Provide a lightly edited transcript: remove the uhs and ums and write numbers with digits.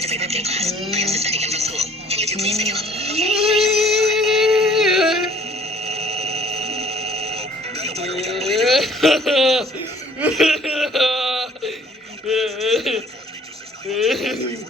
to my birthday class. I am suspending him from school. Can you two please pick him up? Okay.